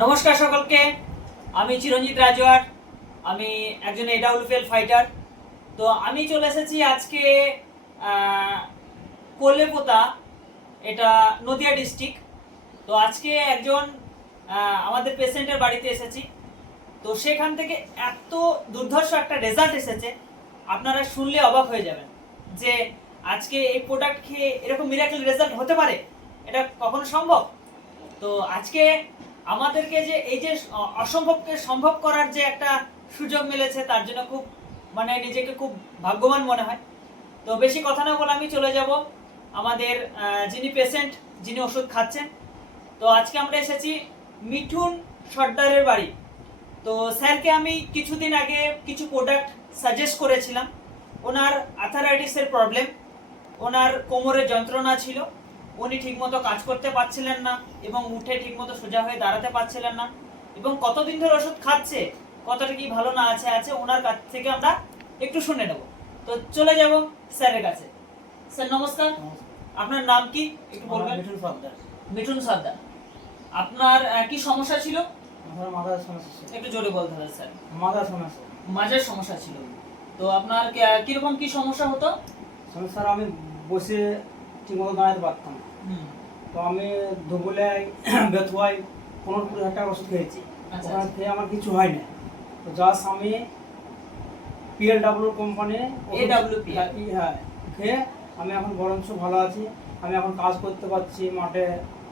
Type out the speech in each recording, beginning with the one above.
নমস্কার সকলকে। আমি চিরঞ্জিত রাজওয়ার। আমি একজন এডাব্লিউপিএল ফাইটার। তো আমি চলে এসেছি আজকে কোলেপোতা, এটা নদিয়া ডিস্ট্রিক্ট। তো আজকে একজন আমাদের পেশেন্টের বাড়িতে এসেছি। তো সেখান থেকে এত দুর্ধর্ষ একটা রেজাল্ট এসেছে, আপনারা শুনলে অবাক হয়ে যাবেন যে আজকে এই প্রোডাক্ট খেয়ে এরকম মিরাকেল রেজাল্ট হতে পারে, এটা কখনো সম্ভব? তো আজকে আমাদেরকে যে এই যে অসম্ভবকে সম্ভব করার যে একটা সুযোগ মিলেছে, তার জন্য খুব নিজেকে খুব ভাগ্যবান মনে হয়। তো বেশি কথা না বলে আমি চলে যাব আমাদের যিনি পেশেন্ট, যিনি ওষুধ খাচ্ছেন। তো আজকে আমরা এসেছি মিঠুন সর্দারের বাড়ি। তো স্যারকে আমি কিছুদিন আগে কিছু প্রোডাক্ট সাজেস্ট করেছিলাম। ওনার আর্থারাইটিসের প্রবলেম, ওনার কোমরে যন্ত্রণা ছিল, উনি ঠিকমতো কাজ করতে পারছিলেন না এবং উঠে ঠিকমতো সোজা হয়ে দাঁড়াতে পারছিলেন না, এবং কতদিন ধরে ওষুধ খাচ্ছে, কতটা কি ভালো না আছে ওনার কাছ থেকে আমরা একটু শুনে নেব। তো চলে যাব স্যারের কাছে। স্যার নমস্কার, আপনার নাম কি একটু বলবেন? মিঠুন সর্দার। মিঠুন সর্দার, আপনার কি সমস্যা ছিল? আমার মাথার সমস্যা ছিল। একটু জোরে বলতে হবে স্যার। মাথার সমস্যা। মাঝের সমস্যা ছিল। তো আপনার কিরকম কি সমস্যা হতো? সমস্যা আমি বসে ঠিকমতো দাঁড়াতে পারতাম না। তো আমি ধুবুলিয়ায় বেথুয়ায় 15-20 টাকার ওষুধ খেয়েছি। ওখানে খেয়ে আমার কিছু হয় না। তো জাস্ট আমি PLW কোম্পানি হ্যাঁ খেয়ে আমি এখন বরঞ্চ ভালো আছি। আমি এখন কাজ করতে পারছি, মাঠে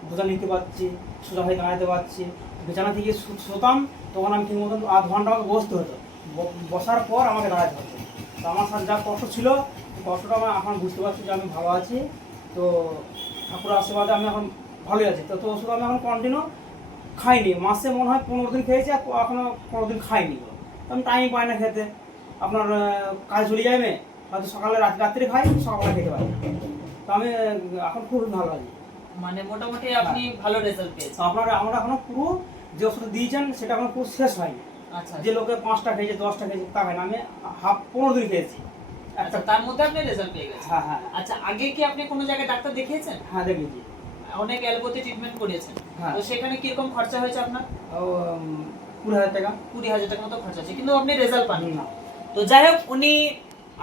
বোঝা নিতে পারছি, সোজা হয়ে দাঁড়াতে পারছি। বিছানা থেকে শুতাম তখন আমি ঠিক মতন আধ ঘন্টা আমাকে বসতে হতো, বসার পর আমাকে দাঁড়াতে হতো। তো আমার সাথে যা কষ্ট ছিল, কষ্টটা আমি এখন বুঝতে পারছি যে আমি ভালো আছি। তো ঠাকুর আশীর্বাদে আমি এখন ভালোই আছি। তো ওষুধ আমি এখন কন্টিনিউ খাইনি, মাসে মনে হয় 15 দিন খেয়েছি, আর এখনও 15 দিন খাইনি। তো আমি টাইম পাই না খেতে। আপনার কাজ চলে যাবে, হয়তো সকালে রাত্রে খাই, সকালে খেতে পারি। তো আমি এখন খুবই ভালো আছি। মোটামুটি আপনি ভালো রেজাল্ট পেয়েছেন। আমরা এখনো পুরো যে ওষুধ দিয়েছেন সেটা এখনো পুরো শেষ হয়নি। আচ্ছা, যে লোকে 5টা খেয়েছে, 10টা খেয়েছে তা হয় না, আমি 15 দিন খেয়েছি। আচ্ছা, তার মধ্যে আপনি রেজাল্ট পেয়ে গেছেন। হ্যাঁ হ্যাঁ। আচ্ছা, আগে কি আপনি কোনো জায়গায় ডাক্তার দেখিয়েছেন? হ্যাঁ দেখেছি। অনেক অ্যালোপ্যাথি ট্রিটমেন্ট করিয়েছেন। হ্যাঁ। তো সেখানে কিরকম খরচা হয়েছে আপনার? 20,000 টাকা। 20,000 টাকা মতো খরচা আছে, কিন্তু আপনি রেজাল্ট পাননি না। তো যাই হোক, উনি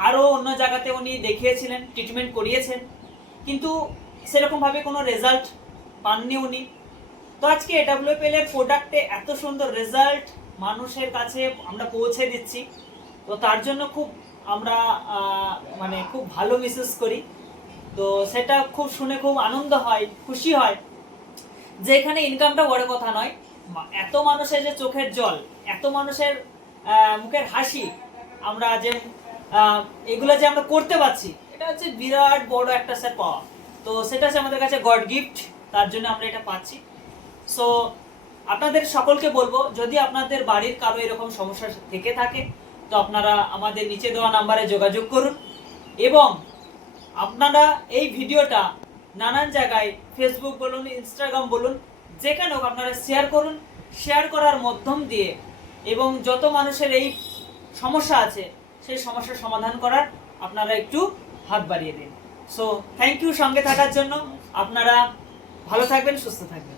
আরো অন্য জায়গাতে উনি দেখিয়েছিলেন, ট্রিটমেন্ট করিয়েছেন, কিন্তু সেরকম ভাবে কোনো রেজাল্ট পাননি উনি। তো আজকে এডাব্লিউপিএল এর প্রোডাক্টে এত সুন্দর রেজাল্ট মানুষের কাছে আমরা পৌঁছে দিচ্ছি। তো তার জন্য খুব আমরা খুব ভালো মিসেস করি। তো সেটা খুব শুনে খুব আনন্দ হয়, খুশি হয় যে এখানে ইনকামটা বড় কথা নয়, এত মানুষের যে চোখের জল, এত মানুষের মুখের হাসি, আমরা যে এগুলো যে আমরা করতে পারছি, এটা হচ্ছে বিরাট বড় একটা স্যার পাওয়া। তো সেটা হচ্ছে আমাদের কাছে গড গিফট, তার জন্য আমরা এটা পাচ্ছি। সো আপনাদের সকলকে বলবো, যদি আপনাদের বাড়ির কারো এরকম সমস্যা থেকে থাকে, তো আপনারা আমাদের নিচে দেওয়া নাম্বারে যোগাযোগ করুন, এবং আপনারা এই ভিডিওটা নানান জায়গায়, ফেসবুক বলুন, ইনস্টাগ্রাম বলুন, যেখানে হোক আপনারা শেয়ার করুন। শেয়ার করার মাধ্যম দিয়ে এবং যত মানুষের এই সমস্যা আছে সেই সমস্যার সমাধান করার আপনারা একটু হাত বাড়িয়ে দিন। সো থ্যাংক ইউ সঙ্গে থাকার জন্য। আপনারা ভালো থাকবেন, সুস্থ থাকবেন।